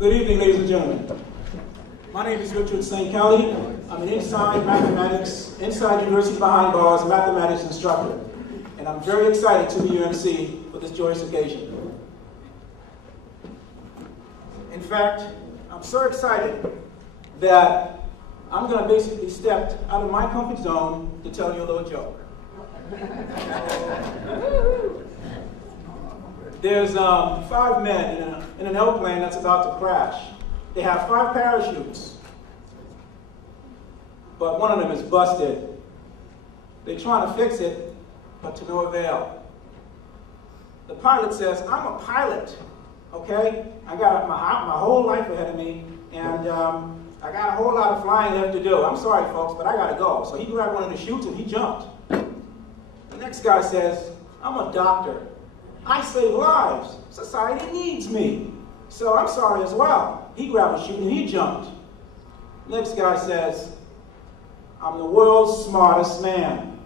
Good evening, ladies and gentlemen. My name is Richard St. Kelly. I'm an inside University Behind Bars mathematics instructor. And I'm very excited to be your MC for this joyous occasion. In fact, I'm so excited that I'm going to basically step out of my comfort zone to tell you a little joke. There's 5 men in an airplane that's about to crash. They have 5 parachutes, but one of them is busted. They're trying to fix it, but to no avail. The pilot says, I'm a pilot, okay? I got my whole life ahead of me, and I got a whole lot of flying left to do. I'm sorry, folks, but I gotta go. So he grabbed one of the chutes and he jumped. The next guy says, I'm a doctor. I save lives. Society needs me. So I'm sorry as well. He grabbed a chute and he jumped. Next guy says, I'm the world's smartest man.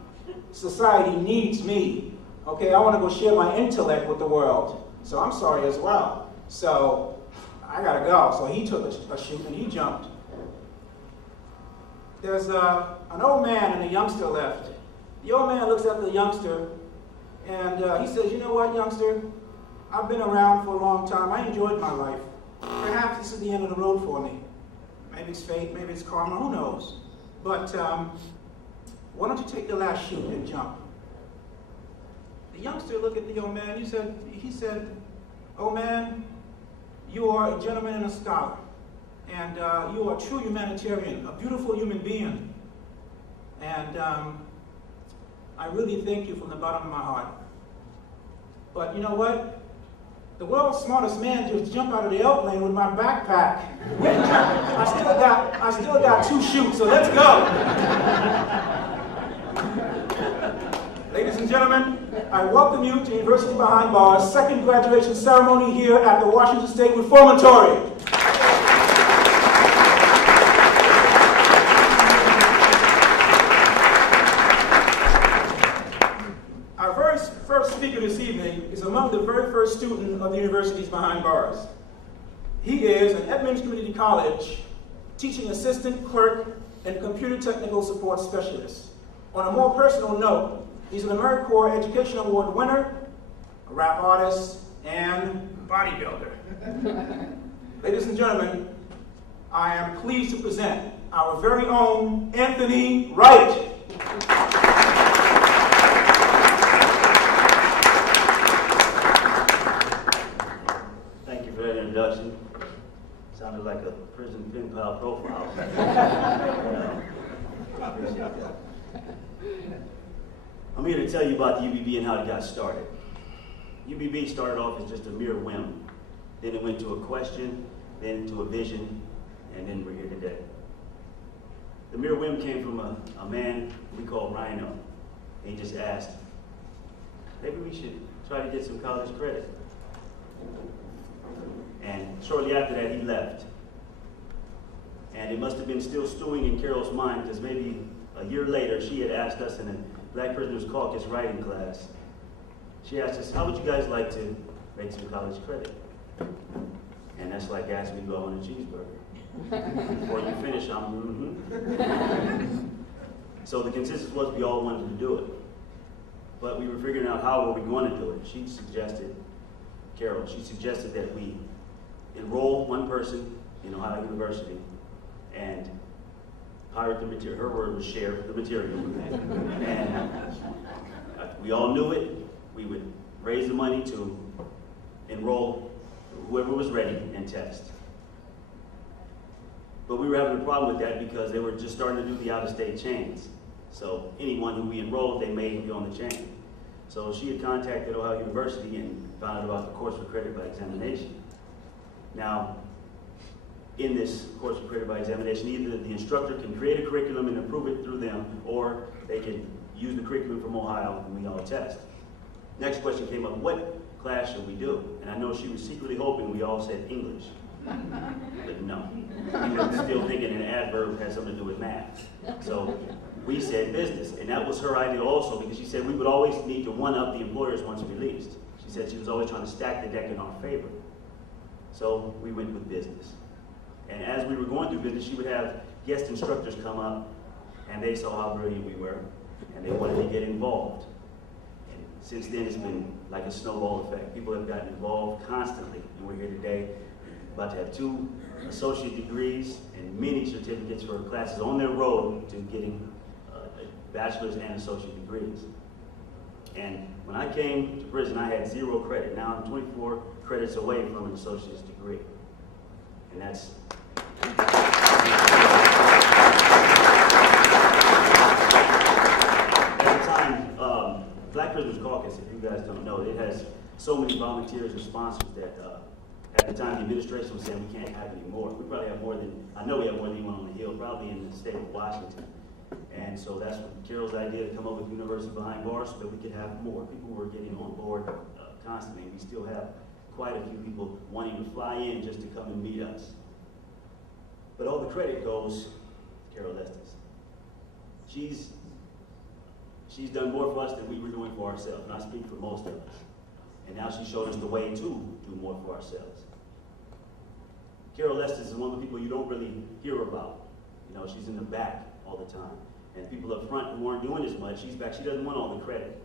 Society needs me. Okay, I want to go share my intellect with the world. So I'm sorry as well. So I gotta go. So he took a chute and he jumped. There's an old man and a youngster left. The old man looks at the youngster and he says, you know what, youngster? I've been around for a long time. I enjoyed my life. Perhaps this is the end of the road for me. Maybe it's fate, maybe it's karma, who knows? But why don't you take the last chute and jump? The youngster looked at the old man. He said, oh man, you are a gentleman and a scholar. And you are a true humanitarian, a beautiful human being. And I really thank you from the bottom of my heart. But you know what? The world's smartest man just jumped out of the airplane with my backpack. I still got 2 chutes, so let's go. Ladies and gentlemen, I welcome you to University Behind Bars' second graduation ceremony here at the Washington State Reformatory. This evening is among the very first student of the University's Behind Bars. He is an Edmonds Community College teaching assistant, clerk, and computer technical support specialist. On a more personal note, he's an AmeriCorps Education Award winner, a rap artist, and bodybuilder. Ladies and gentlemen, I am pleased to present our very own Anthony Wright. Introduction. Sounded like a prison pen pal profile. I appreciate that. I'm here to tell you about the UBB and how it got started. UBB started off as just a mere whim. Then it went to a question, then to a vision, and then we're here today. The mere whim came from a man we call Rhino. He just asked, maybe we should try to get some college credit. And shortly after that, he left. And it must have been still stewing in Carol's mind, because maybe a year later, she had asked us in a Black Prisoners Caucus writing class. She asked us, how would you guys like to make some college credit? And that's like asking me to go on a cheeseburger. Before you finish, I'm So the consensus was we all wanted to do it. But we were figuring out how were we going to do it. Carol, she suggested that we enroll one person in Ohio University and pirate the material. Her word was share the material. And we all knew it. We would raise the money to enroll whoever was ready and test. But we were having a problem with that because they were just starting to do the out-of-state chains. So anyone who we enrolled, they made be on the chain. So she had contacted Ohio University and found out about the course for credit by examination. Now, in this course for credit by examination, either the instructor can create a curriculum and approve it through them, or they can use the curriculum from Ohio and we all test. Next question came up, what class should we do? And I know she was secretly hoping we all said English. But no, we were still thinking an adverb had something to do with math. So we said business, and that was her idea also, because she said we would always need to one-up the employers once released. She said she was always trying to stack the deck in our favor. So we went with business. And as we were going through business, she would have guest instructors come up, and they saw how brilliant we were, and they wanted to get involved. And since then, it's been like a snowball effect. People have gotten involved constantly, and we're here today, about to have 2 associate degrees and many certificates for classes on their road to getting bachelor's and associate degrees. And when I came to prison, I had 0 credit. Now I'm 24 credits away from an associate's degree. And that's... At the time, Black Prisoners Caucus, if you guys don't know, it has so many volunteers and sponsors that at the time the administration was saying we can't have any more. We probably have more than, I know we have more than anyone on the Hill, probably in the state of Washington. And so that's Carol's idea to come up with University Behind Bars so that we could have more. People were getting on board constantly. We still have quite a few people wanting to fly in just to come and meet us. But all the credit goes to Carol Estes. She's done more for us than we were doing for ourselves, and I speak for most of us. And now she showed us the way to do more for ourselves. Carol Estes is one of the people you don't really hear about. You know, she's in the back all the time. And people up front who weren't doing as much, she's back. She doesn't want all the credit.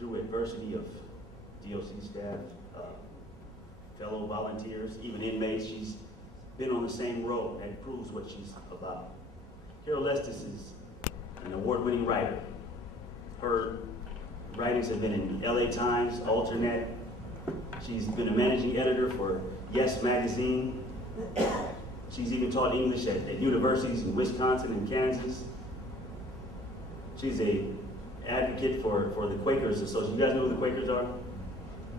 Through adversity of DOC staff, fellow volunteers, even inmates, she's been on the same road. That proves what she's about. Carol Estes is an award-winning writer. Her writings have been in LA Times, Alternate. She's been a managing editor for Yes Magazine. She's even taught English at universities in Wisconsin and Kansas. She's an advocate for the Quakers Association. You guys know who the Quakers are?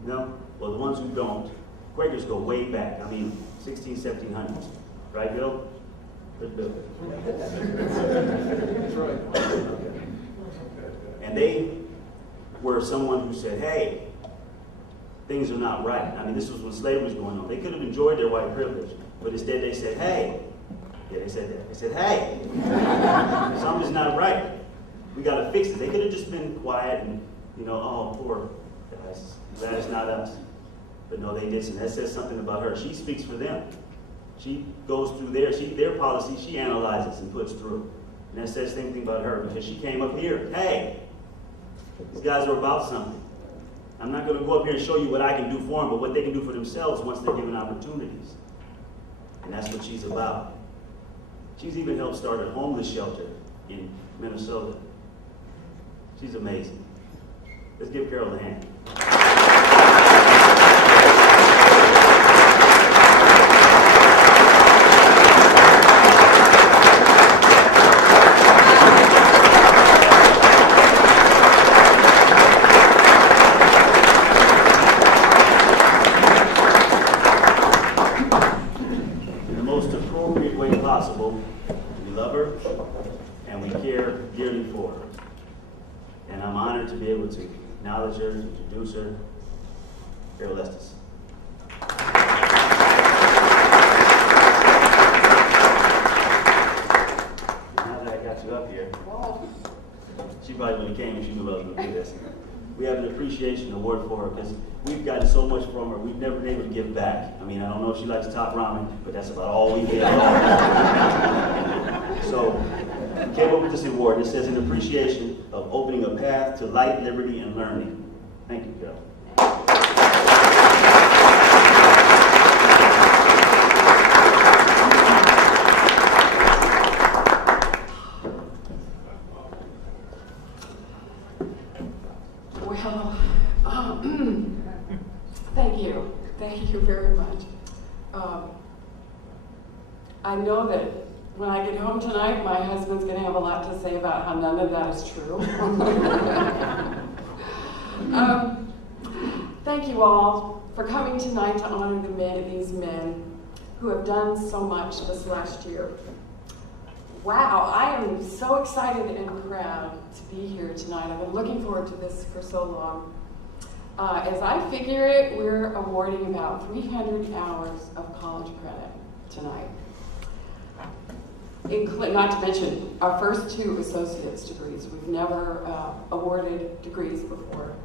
No? Well, the ones who don't, Quakers go way back. I mean, 1700s. Right, Bill? Where's Bill? That's right. And they were someone who said, hey, things are not right. I mean, this was when slavery was going on. They could have enjoyed their white privilege, but instead they said, hey. Yeah, they said that. They said, hey, something's not right. We got to fix it. They could have just been quiet and, you know, oh, poor guys. Glad it's not us. But no, they didn't. That says something about her. She speaks for them. She goes through their policy, she analyzes and puts through. And that says the same thing about her because she came up here. Hey, these guys are about something. I'm not going to go up here and show you what I can do for them, but what they can do for themselves once they're given opportunities. And that's what she's about. She's even helped start a homeless shelter in Minnesota. She's amazing. Let's give Carol a hand. In the most appropriate way possible, we love her and we care dearly for her. And I'm honored to be able to acknowledge her, to introduce her, Carol Estes. Now that I got you up here, she probably would have came if she knew I was going to do this. We have an appreciation award for her because we've gotten so much from her. We've never been able to give back. I mean, I don't know if she likes top ramen, but that's about all we get. So, we came up with this award. It says an appreciation of opening a path to light, liberty, and learning. Thank you, Carol. Well, thank you. Thank you very much. I know that when I get home tonight, my husband's going to have a lot to say about how none of that is true. Thank you all for coming tonight to honor these men who have done so much this last year. Wow, I am so excited and proud to be here tonight. I've been looking forward to this for so long. As I figure it, we're awarding about 300 hours of college credit tonight. Not to mention our first 2 associate's degrees. We've never awarded degrees before.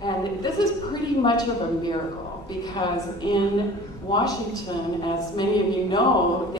And this is pretty much of a miracle because in Washington, as many of you know,